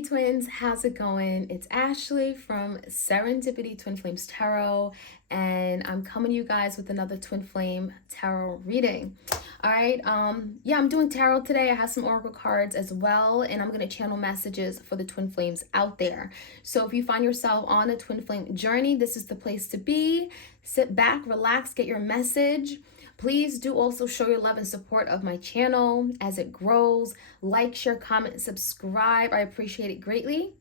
Hey twins, how's it going? It's Ashley from Serendipity Twin Flames Tarot, and I'm coming to you guys with another Twin Flame Tarot reading. All right, yeah, I'm doing tarot today. I have some oracle cards as well, and I'm going to channel messages for the Twin Flames out there. So if you find yourself on a Twin Flame journey, this is the place to be. Sit back, relax, get your message. Please do also show your love and support of my channel as it grows. Like, share, comment, subscribe. I appreciate it greatly.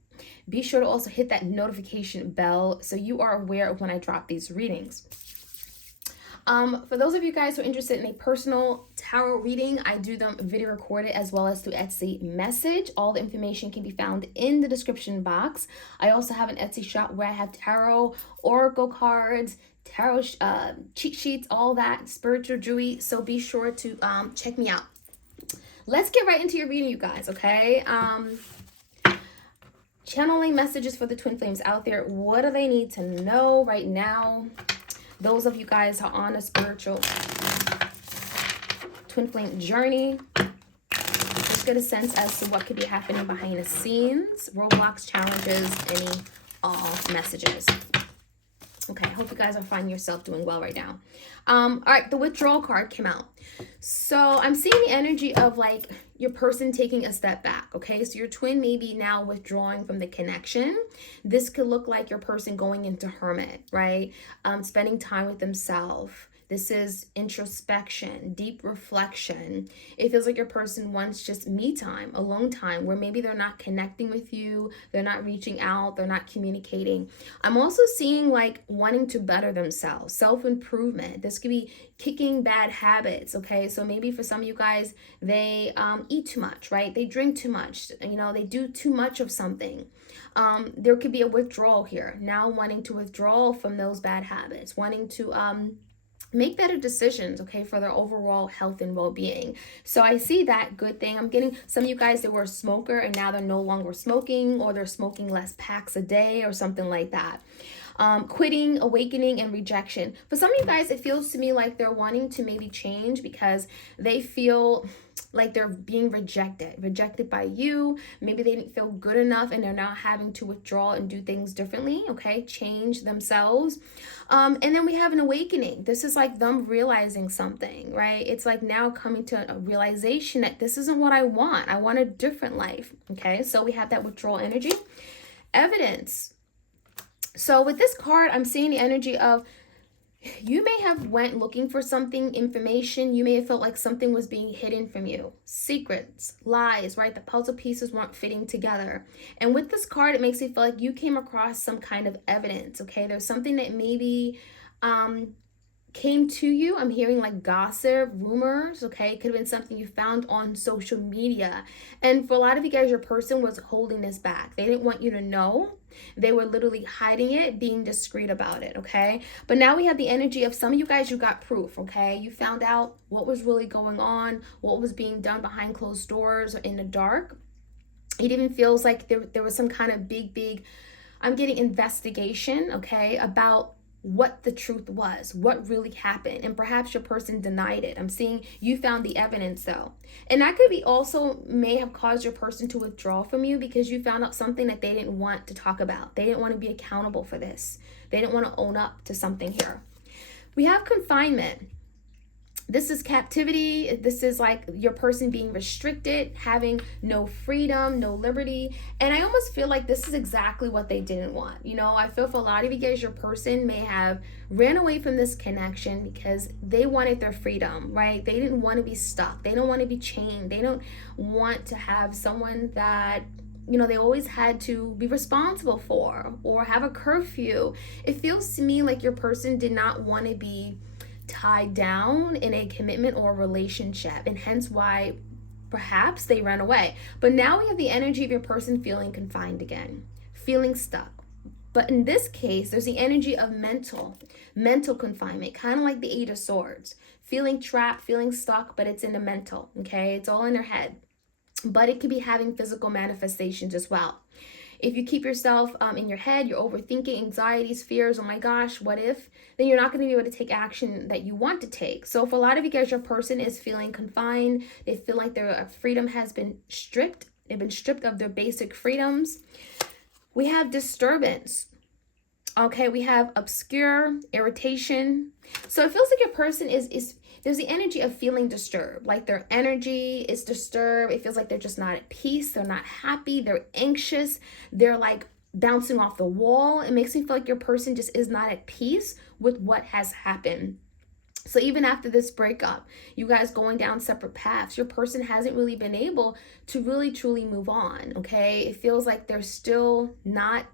Be sure to also hit that notification bell so you are aware of when I drop these readings. For those of you guys who are interested in a personal tarot reading, I do them video recorded as well as through Etsy message. All the information can be found in the description box. I also have an Etsy shop where I have tarot, oracle cards, tarot cheat sheets, all that, spiritual jewelry. So be sure to check me out. Let's get right into your reading, you guys, okay? Channeling messages for the Twin Flames out there. What do they need to know right now? Those of you guys who are on a spiritual Twin Flame journey, just get a sense as to what could be happening behind the scenes, roadblocks, challenges, any, all messages. Okay, I hope you guys are finding yourself doing well right now. All right, the Withdrawal card came out. So I'm seeing the energy of like your person taking a step back, okay? So your twin may be now withdrawing from the connection. This could look like your person going into hermit, right? Spending time with themselves. This is introspection, deep reflection. It feels like your person wants just me time, alone time, where maybe they're not connecting with you, they're not reaching out, they're not communicating. I'm also seeing like wanting to better themselves, self-improvement. This could be kicking bad habits, okay? So maybe for some of you guys, they eat too much, right? They drink too much, you know, they do too much of something. There could be a withdrawal here, now wanting to withdraw from those bad habits, wanting to make better decisions, okay, for their overall health and well-being. So I see that good thing. I'm getting some of you guys that were a smoker and now they're no longer smoking, or they're smoking less packs a day or something like that. Quitting, awakening, and rejection. For some of you guys, it feels to me like they're wanting to maybe change because they feel like they're being rejected by you. Maybe they didn't feel good enough and they're now having to withdraw and do things differently, okay? Change themselves. And then we have an awakening. This is like them realizing something, right? It's like now coming to a realization that this isn't what I want. I want a different life, okay? So we have that withdrawal energy. Evidence. So with this card, I'm seeing the energy of you may have went looking for something, information. You may have felt like something was being hidden from you. Secrets, lies, right? The puzzle pieces weren't fitting together. And with this card, it makes me feel like you came across some kind of evidence, okay? There's something that maybe came to you. I'm hearing like gossip, rumors, okay? It could have been something you found on social media. And for a lot of you guys, your person was holding this back. They didn't want you to know. They were literally hiding it, being discreet about it, okay? But now we have the energy of some of you guys, you got proof, okay? You found out what was really going on, what was being done behind closed doors or in the dark. It even feels like there was some kind of big, I'm getting investigation, okay, about what the truth was, what really happened, and perhaps your person denied it. I'm seeing you found the evidence though, and that could be also may have caused your person to withdraw from you because you found out something that they didn't want to talk about. They didn't want to be accountable for this. They didn't want to own up to something here. We have confinement. This is captivity. This is like your person being restricted, having no freedom, no liberty. And I almost feel like this is exactly what they didn't want. You know, I feel for a lot of you guys, your person may have ran away from this connection because they wanted their freedom, right? They didn't want to be stuck. They don't want to be chained. They don't want to have someone that, you know, they always had to be responsible for or have a curfew. It feels to me like your person did not want to be tied down in a commitment or relationship, and hence why perhaps they ran away. But now we have the energy of your person feeling confined again, feeling stuck. But in this case, there's the energy of mental confinement, kind of like the Eight of Swords, feeling trapped, feeling stuck, but it's in the mental, okay? It's all in their head. But it could be having physical manifestations as well. If you keep yourself in your head, you're overthinking, anxieties, fears, oh my gosh, what if? Then you're not going to be able to take action that you want to take. So for a lot of you guys, your person is feeling confined. They feel like their freedom has been stripped, They've been stripped of their basic freedoms. We have disturbance. Okay, we have obscure, irritation. So it feels like your person is there's the energy of feeling disturbed. Like their energy is disturbed. It feels like they're just not at peace. They're not happy. They're anxious. They're like bouncing off the wall. It makes me feel like your person just is not at peace with what has happened. So even after this breakup, you guys going down separate paths, your person hasn't really been able to really truly move on, okay? It feels like they're still not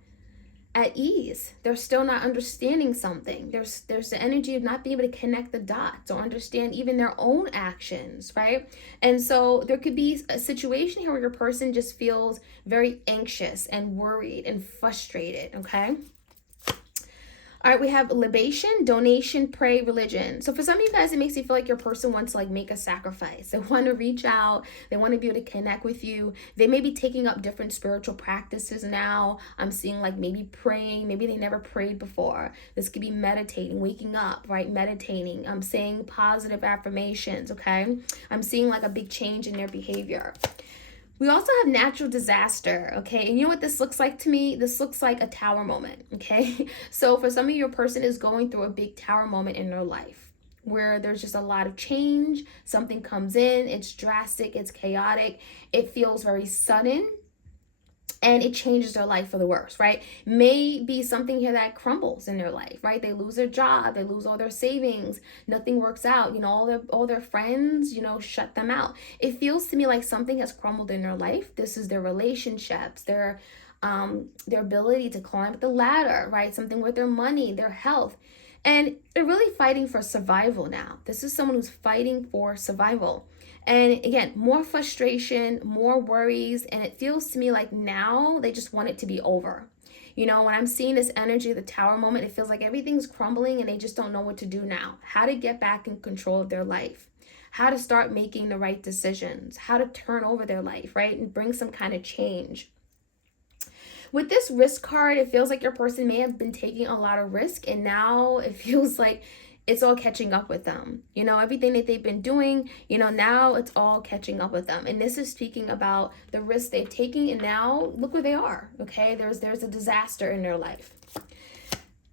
at ease. They're still not understanding something. There's the energy of not being able to connect the dots or understand even their own actions, right? And so there could be a situation here where your person just feels very anxious and worried and frustrated, okay? All right, we have libation, donation, pray, religion. So for some of you guys, it makes you feel like your person wants to like make a sacrifice. They want to reach out. They want to be able to connect with you. They may be taking up different spiritual practices now. I'm seeing like maybe praying. Maybe they never prayed before. This could be meditating, waking up, right? Meditating. I'm saying positive affirmations, okay? I'm seeing like a big change in their behavior. We also have natural disaster, okay? And you know what this looks like to me? This looks like a tower moment, okay? So for some of you, your person is going through a big tower moment in their life where there's just a lot of change. Something comes in, it's drastic, it's chaotic, it feels very sudden, and it changes their life for the worse, right? May be something here that crumbles in their life, right? They lose their job, they lose all their savings, nothing works out, you know, all their friends, you know, shut them out. It feels to me like something has crumbled in their life. This is their relationships, their ability to climb the ladder, right? Something with their money, their health. And they're really fighting for survival now. This is someone who's fighting for survival. And again, more frustration, more worries, and it feels to me like now they just want it to be over. You know, when I'm seeing this energy of the tower moment, it feels like everything's crumbling and they just don't know what to do now. How to get back in control of their life, how to start making the right decisions, how to turn over their life, right? And bring some kind of change. With this risk card, it feels like your person may have been taking a lot of risk and now it feels like it's all catching up with them. You know, everything that they've been doing, you know, now it's all catching up with them. And this is speaking about the risks they've taken and now look where they are, okay? There's a disaster in their life.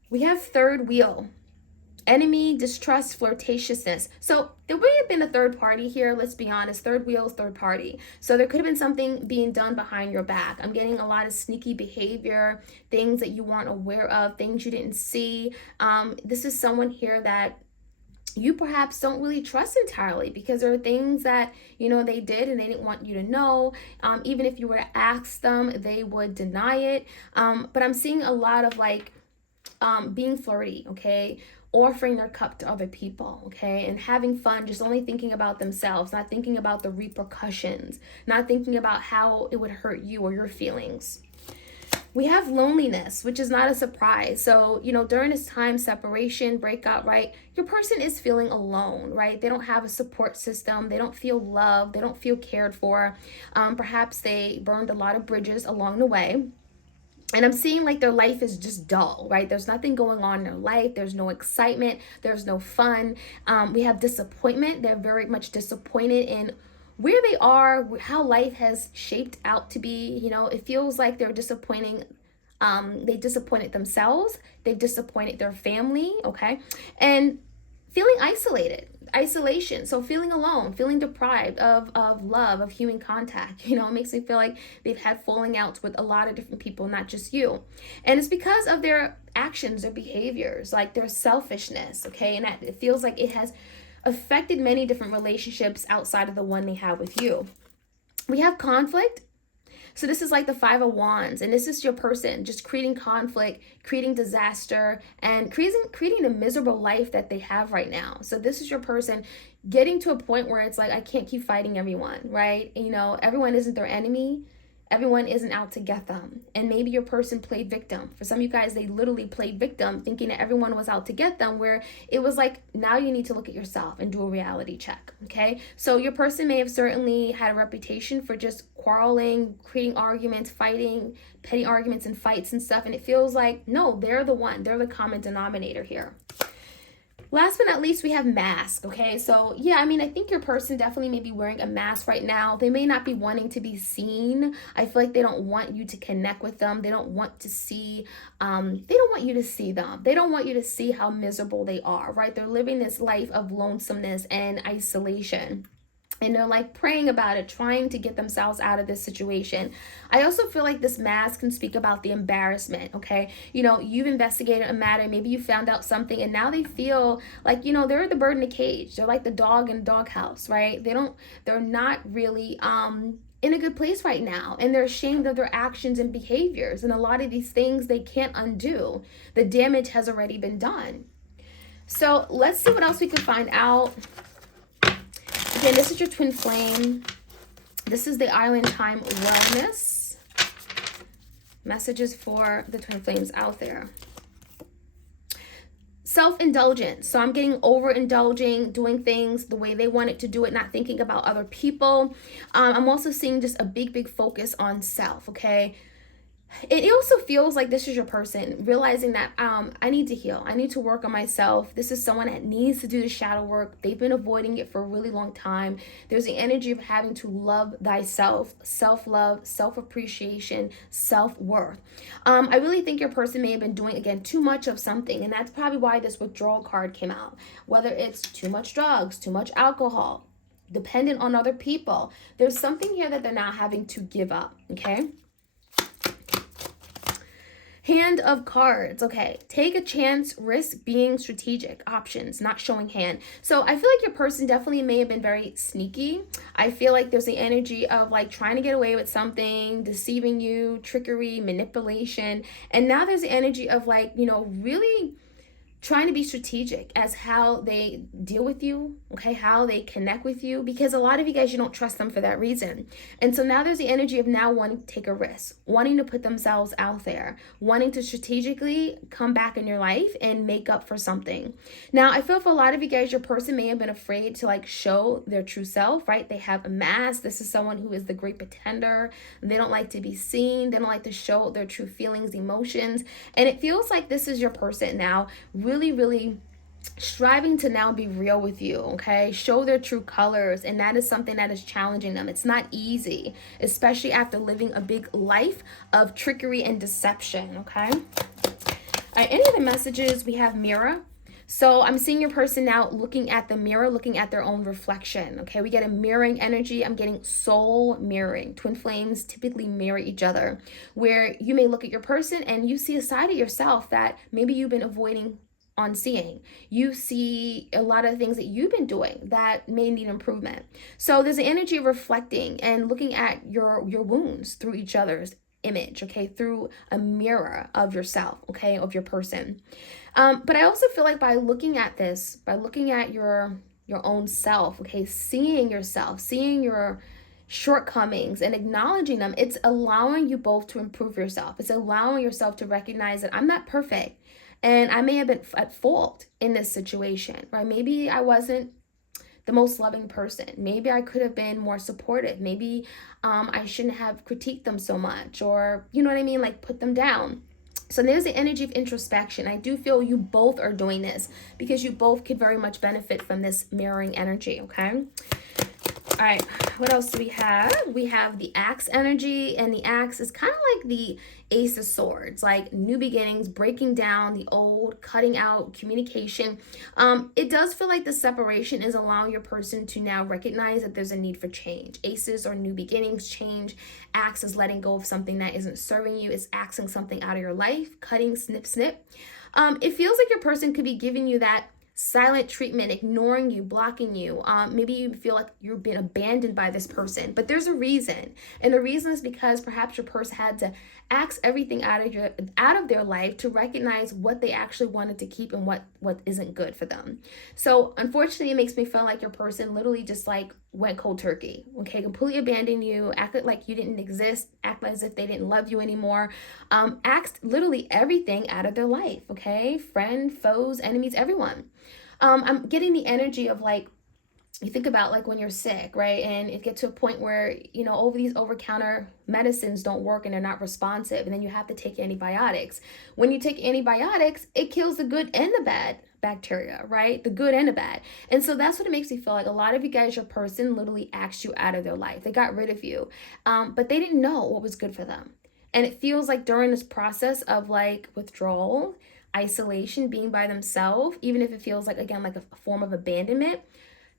We have third wheel. Enemy, distrust, flirtatiousness. So there may have been a third party here. Let's be honest. Third wheel is third party. So there could have been something being done behind your back. I'm getting a lot of sneaky behavior, things that you weren't aware of, things you didn't see. This is someone here that you perhaps don't really trust entirely because there are things that, you know, they did and they didn't want you to know. Even if you were to ask them, they would deny it. But I'm seeing a lot of like being flirty, okay? Offering their cup to other people, okay? And having fun, just only thinking about themselves, not thinking about the repercussions, not thinking about how it would hurt you or your feelings. We have loneliness, which is not a surprise. So, you know, during this time, separation, breakup, right? Your person is feeling alone, right? They don't have a support system. They don't feel loved. They don't feel cared for. Perhaps they burned a lot of bridges along the way. And I'm seeing like their life is just dull, right? There's nothing going on in their life. There's no excitement. There's no fun. We have disappointment. They're very much disappointed in where they are, how life has shaped out to be. You know, it feels like they're disappointing. They disappointed themselves. They've disappointed their family, okay? And feeling isolated. Isolation, so feeling alone, feeling deprived of love, of human contact. You know, it makes me feel like they've had falling outs with a lot of different people, not just you. And it's because of their actions, their behaviors, like their selfishness, okay? And it feels like it has affected many different relationships outside of the one they have with you. We have conflict. So this is like the Five of Wands, and this is your person just creating conflict, creating disaster, and creating a miserable life that they have right now. So this is your person getting to a point where it's like, I can't keep fighting everyone, right? You know, everyone isn't their enemy. Everyone isn't out to get them. And maybe your person played victim. For some of you guys, they literally played victim thinking that everyone was out to get them, where it was like, now you need to look at yourself and do a reality check, okay? So your person may have certainly had a reputation for just quarreling, creating arguments, fighting, petty arguments and fights and stuff. And it feels like, no, they're the one. They're the common denominator here. Last but not least, we have mask. Okay, so yeah, I mean, I think your person definitely may be wearing a mask right now. They may not be wanting to be seen. I feel like they don't want you to connect with them. They don't want to see, they don't want you to see them. They don't want you to see how miserable they are, right? They're living this life of lonesomeness and isolation. And they're like praying about it, trying to get themselves out of this situation. I also feel like this mask can speak about the embarrassment, okay? You know, you've investigated a matter, maybe you found out something, and now they feel like, you know, they're the bird in a cage. They're like the dog in a doghouse, right? They're not really in a good place right now, and they're ashamed of their actions and behaviors. And a lot of these things they can't undo. The damage has already been done. So let's see what else we can find out. Again, this is your twin flame. This is the Island Time Wellness. Messages for the twin flames out there. Self-indulgence. So I'm getting overindulging, doing things the way they wanted to do it, not thinking about other people. I'm also seeing just a big focus on self, okay? It also feels like this is your person realizing that I need to heal. I need to work on myself. This is someone that needs to do the shadow work. They've been avoiding it for a really long time. There's the energy of having to love thyself, self-love, self-appreciation, self-worth. I really think your person may have been doing, again, too much of something. And that's probably why this withdrawal card came out. Whether it's too much drugs, too much alcohol, dependent on other people. There's something here that they're now having to give up, okay? Hand of cards. Okay, take a chance, risk being strategic. Options, not showing hand. So I feel like your person definitely may have been very sneaky. I feel like there's the energy of like trying to get away with something, deceiving you, trickery, manipulation. And now there's the energy of like, you know, really trying to be strategic as how they deal with you, okay, how they connect with you, because a lot of you guys, you don't trust them for that reason. And so now there's the energy of now wanting to take a risk, wanting to put themselves out there, wanting to strategically come back in your life and make up for something. Now, I feel for a lot of you guys, your person may have been afraid to like show their true self, right? They have a mask. This is someone who is the great pretender. They don't like to be seen. They don't like to show their true feelings, emotions. And it feels like this is your person now, really striving to now be real with you, okay? Show their true colors, and that is something that is challenging them. It's not easy, especially after living a big life of trickery and deception, okay? All right, any of the messages, we have mirror. So I'm seeing your person now looking at the mirror, looking at their own reflection, okay? We get a mirroring energy. I'm getting soul mirroring. Twin flames typically mirror each other, where you may look at your person and you see a side of yourself that maybe you've been avoiding on seeing. You see a lot of things that you've been doing that may need improvement. So there's an energy of reflecting and looking at your wounds through each other's image, okay, through a mirror of yourself, okay, of your person. But I also feel like by looking at this, by looking at your own self, okay, seeing yourself, seeing your shortcomings and acknowledging them, it's allowing you both to improve yourself. It's allowing yourself to recognize that I'm not perfect. And I may have been at fault in this situation, right? Maybe I wasn't the most loving person. Maybe I could have been more supportive. Maybe I shouldn't have critiqued them so much, or, you know what I mean? Like put them down. So there's the energy of introspection. I do feel you both are doing this because you both could very much benefit from this mirroring energy, okay? All right, what else do we have? We have the axe energy, and the axe is kind of like the ace of swords, like new beginnings, breaking down the old, cutting out communication. It does feel like the separation is allowing your person to now recognize that there's a need for change. Aces are new beginnings, change. Axe is letting go of something that isn't serving you. It's axing something out of your life, cutting, snip, snip. It feels like your person could be giving you that silent treatment, ignoring you, blocking you. Maybe you feel like you're being abandoned by this person, but there's a reason. And the reason is because perhaps your person had to axe everything out of their life to recognize what they actually wanted to keep and what isn't good for them. So unfortunately, it makes me feel like your person literally just like went cold turkey, okay? Completely abandoned you, acted like you didn't exist, act as if they didn't love you anymore, axed literally everything out of their life, okay? Friend, foes, enemies, everyone. I'm getting the energy of like, you think about like when you're sick, right? And it gets to a point where, you know, over these over-counter medicines don't work and they're not responsive. And then you have to take antibiotics. When you take antibiotics, it kills the good and the bad bacteria, right? The good and the bad. And so that's what it makes me feel like. A lot of you guys, your person literally asked you out of their life. They got rid of you, but they didn't know what was good for them. And it feels like during this process of like withdrawal, isolation, being by themselves, even if it feels like, again, like a form of abandonment,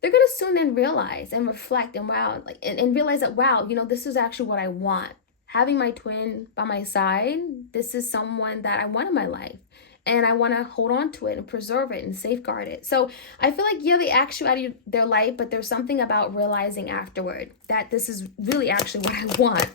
they're going to soon then realize and reflect and wow, like, and realize that, wow, you know, this is actually what I want. Having my twin by my side, this is someone that I want in my life. And I want to hold on to it and preserve it and safeguard it. So I feel like, yeah, they ask you out of their life, but there's something about realizing afterward that this is really actually what I want.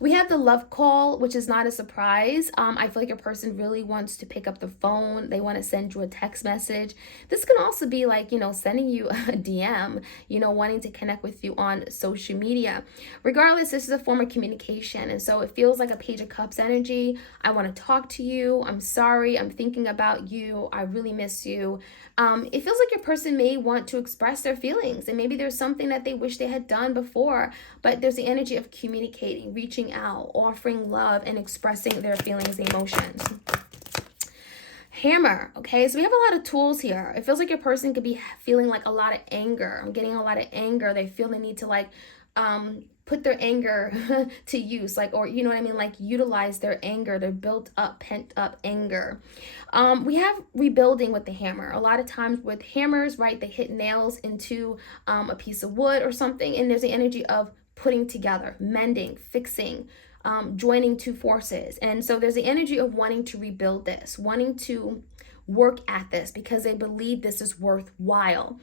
We have the love call, which is not a surprise. I feel like your person really wants to pick up the phone. They want to send you a text message. This can also be like, you know, sending you a DM, you know, wanting to connect with you on social media. Regardless, this is a form of communication. And so it feels like a Page of Cups energy. I want to talk to you. I'm sorry. I'm thinking about you. I really miss you. It feels like your person may want to express their feelings, and maybe there's something that they wish they had done before, but there's the energy of communicating, reaching out, offering love, and expressing their feelings and emotions. Hammer, okay? So we have a lot of tools here. It feels like your person could be feeling like a lot of anger. I'm getting a lot of anger. They feel the need to like put their anger to use, like, or you know what I mean, like utilize their anger, their built up, pent up anger. We have rebuilding with the hammer. A lot of times with hammers, right, they hit nails into a piece of wood or something, and there's the energy of putting together, mending, fixing, joining two forces. And so there's the energy of wanting to rebuild this, wanting to work at this because they believe this is worthwhile.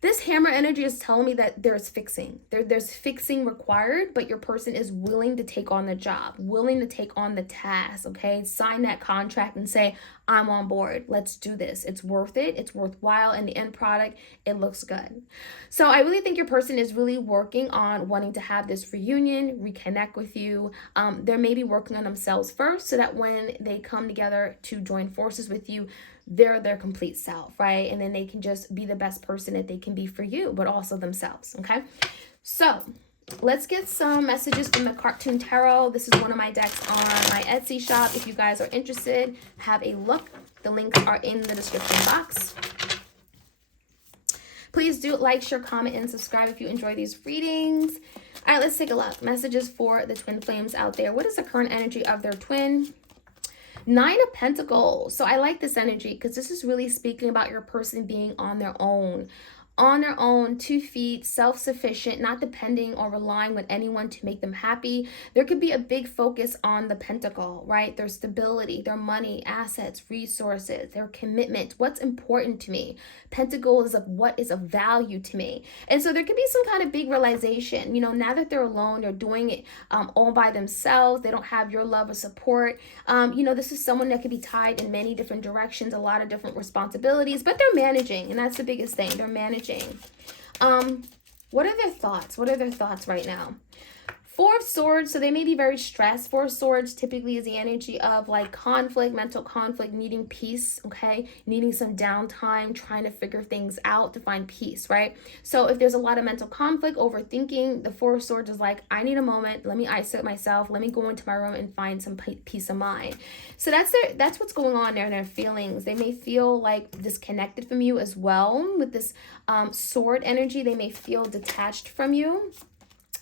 This hammer energy is telling me that there's fixing. There's fixing required, but your person is willing to take on the job, willing to take on the task, okay? Sign that contract and say, I'm on board. Let's do this. It's worth it. It's worthwhile. And the end product, it looks good. So I really think your person is really working on wanting to have this reunion, reconnect with you. They're maybe working on themselves first so that when they come together to join forces with you, they're their complete self, right? And then they can just be the best person that they can be for you, but also themselves, okay? So let's get some messages from the Cartoon Tarot. This is one of my decks on my Etsy shop. If you guys are interested, have a look. The links are in the description box. Please do like, share, comment, and subscribe if you enjoy these readings. All right, let's take a look. Messages for the twin flames out there. What is the current energy of their twin? 9 of Pentacles. So I like this energy because this is really speaking about your person being on their own. On their own, 2 feet, self-sufficient, not depending or relying on anyone to make them happy. There could be a big focus on the pentacle, right? Their stability, their money, assets, resources, their commitment. What's important to me? Pentacle is of what is of value to me. And so there could be some kind of big realization. You know, now that they're alone, they're doing it all by themselves. They don't have your love or support. You know, this is someone that could be tied in many different directions, a lot of different responsibilities, but they're managing, and that's the biggest thing. They're managing. What are their thoughts? What are their thoughts right now? 4 of Swords, so they may be very stressed. 4 of Swords typically is the energy of like conflict, mental conflict, needing peace, okay? Needing some downtime, trying to figure things out to find peace, right? So if there's a lot of mental conflict, overthinking, the 4 of Swords is like, I need a moment. Let me isolate myself. Let me go into my room and find some peace of mind. So that's what's going on there in their feelings. They may feel like disconnected from you as well. With this sword energy, they may feel detached from you.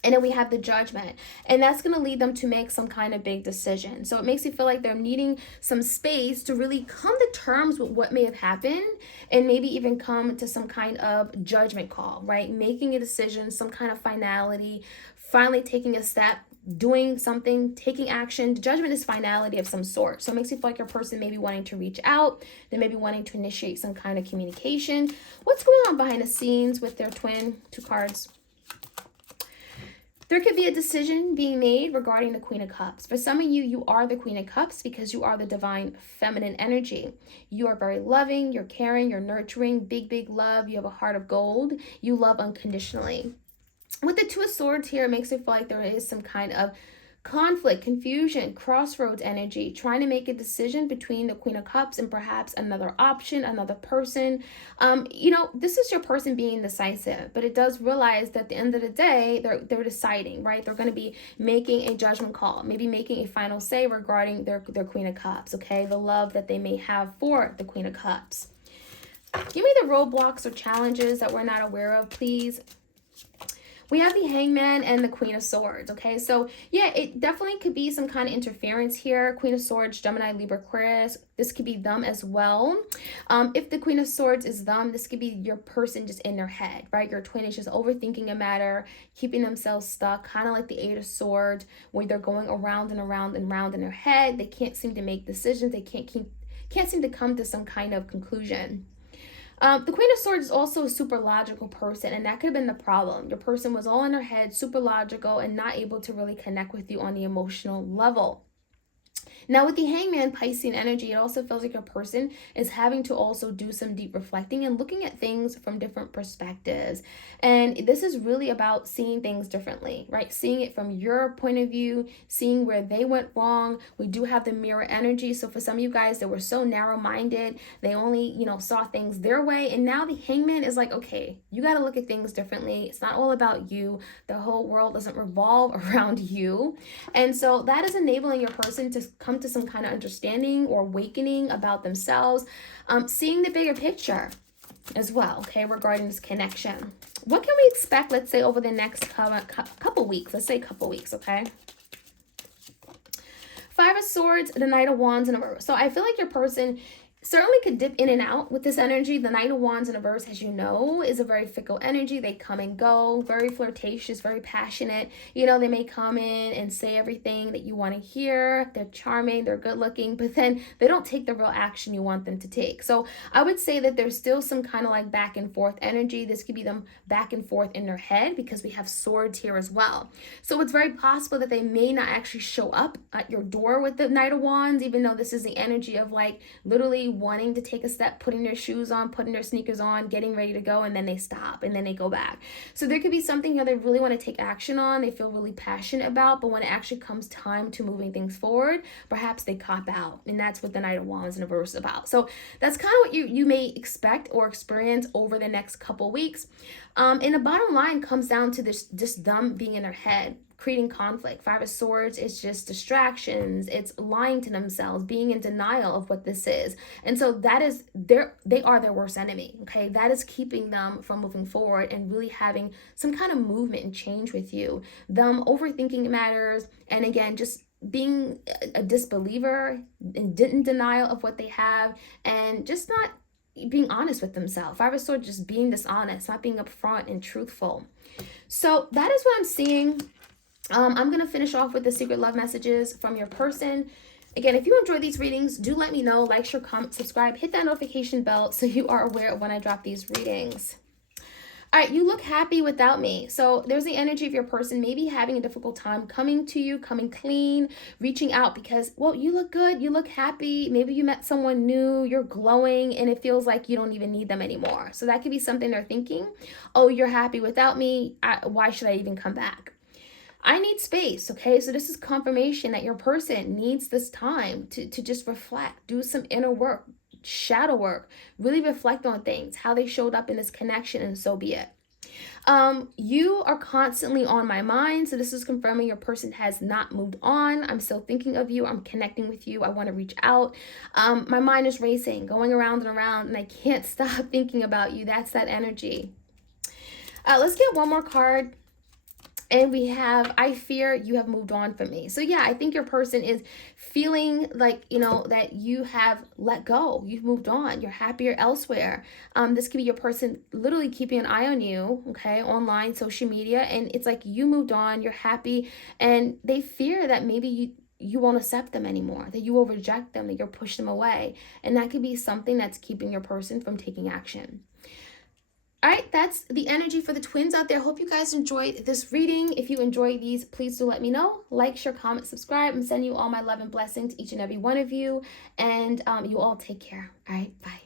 And then we have the Judgment, and that's going to lead them to make some kind of big decision. So it makes you feel like they're needing some space to really come to terms with what may have happened, and maybe even come to some kind of judgment call, right? Making a decision, some kind of finality, finally taking a step, doing something, taking action. The Judgment is finality of some sort. So it makes you feel like your person may be wanting to reach out. They may be wanting to initiate some kind of communication. What's going on behind the scenes with their twin? 2 cards. There could be a decision being made regarding the Queen of Cups. For some of you, you are the Queen of Cups because you are the divine feminine energy. You are very loving, you're caring, you're nurturing, big, big love. You have a heart of gold. You love unconditionally. With the 2 of Swords here, it makes it feel like there is some kind of conflict, confusion, crossroads energy, trying to make a decision between the Queen of Cups and perhaps another option, another person. You know, this is your person being decisive, but it does realize that at the end of the day, they're deciding, right? They're going to be making a judgment call, maybe making a final say regarding their Queen of Cups, okay? The love that they may have for the Queen of Cups. Give me the roadblocks or challenges that we're not aware of, please. We have the Hangman and the Queen of Swords, okay? So, yeah, it definitely could be some kind of interference here. Queen of Swords, Gemini, Libra, Aquarius. This could be them as well. If the Queen of Swords is them, this could be your person just in their head, right? Your twin is just overthinking a matter, keeping themselves stuck, kind of like the Eight of Swords, where they're going around and around and around in their head. They can't seem to make decisions. They can't seem to come to some kind of conclusion. The Queen of Swords is also a super logical person, and that could have been the problem. Your person was all in their head, super logical, and not able to really connect with you on the emotional level. Now, with the Hangman Piscean energy, it also feels like a person is having to also do some deep reflecting and looking at things from different perspectives. And this is really about seeing things differently, right? Seeing it from your point of view, seeing where they went wrong. We do have the mirror energy. So for some of you guys that were so narrow-minded, they only, saw things their way. And now the Hangman is like, okay, you got to look at things differently. It's not all about you. The whole world doesn't revolve around you. And so that is enabling your person to come to some kind of understanding or awakening about themselves, seeing the bigger picture as well, okay, regarding this connection. What can we expect, let's say, over the next couple weeks? Let's say a couple weeks, okay? Five of Swords, the Knight of Wands, and a reverse. So I feel like your person certainly could dip in and out with this energy. The Knight of Wands in reverse, as you know, is a very fickle energy. They come and go, very flirtatious, very passionate. They may come in and say everything that you want to hear. They're charming, they're good looking, but then they don't take the real action you want them to take. So I would say that there's still some kind of like back and forth energy. This could be them back and forth in their head because we have swords here as well. So it's very possible that they may not actually show up at your door with the Knight of Wands, even though this is the energy of like literally wanting to take a step, putting their shoes on, putting their sneakers on, getting ready to go, and then they stop and then they go back. So there could be something here they really want to take action on, they feel really passionate about, but when it actually comes time to moving things forward, perhaps they cop out. And that's what the Knight of Wands in reverse is about. So that's kind of what you may expect or experience over the next couple weeks. And the bottom line comes down to this, just them being in their head, creating conflict. Five of Swords is just distractions. It's lying to themselves, being in denial of what this is. And so that is they are their worst enemy, okay? That is keeping them from moving forward and really having some kind of movement and change with you. Them overthinking matters, and again, just being a disbeliever and in denial of what they have, and just not being honest with themselves. Five of Swords just being dishonest, not being upfront and truthful. So that is what I'm seeing. I'm going to finish off with the secret love messages from your person. Again, if you enjoy these readings, do let me know. Like, share, comment, subscribe, hit that notification bell so you are aware of when I drop these readings. All right, you look happy without me. So there's the energy of your person maybe having a difficult time coming to you, coming clean, reaching out because, well, you look good, you look happy. Maybe you met someone new, you're glowing, and it feels like you don't even need them anymore. So that could be something they're thinking. Oh, you're happy without me. Why should I even come back? I need space, okay? So this is confirmation that your person needs this time to just reflect, do some inner work, shadow work, really reflect on things, how they showed up in this connection, and so be it. You are constantly on my mind, so this is confirming your person has not moved on. I'm still thinking of you. I'm connecting with you. I want to reach out. My mind is racing, going around and around, and I can't stop thinking about you. That's that energy. Let's get one more card. And we have, I fear you have moved on from me. So yeah, I think your person is feeling like, that you have let go. You've moved on. You're happier elsewhere. This could be your person literally keeping an eye on you, okay, online, social media. And it's like you moved on, you're happy. And they fear that maybe you won't accept them anymore, that you will reject them, that you'll push them away. And that could be something that's keeping your person from taking action. All right, that's the energy for the twins out there. Hope you guys enjoyed this reading. If you enjoy these, please do let me know. Like, share, comment, subscribe. I'm sending you all my love and blessings, each and every one of you. And you all take care. All right, bye.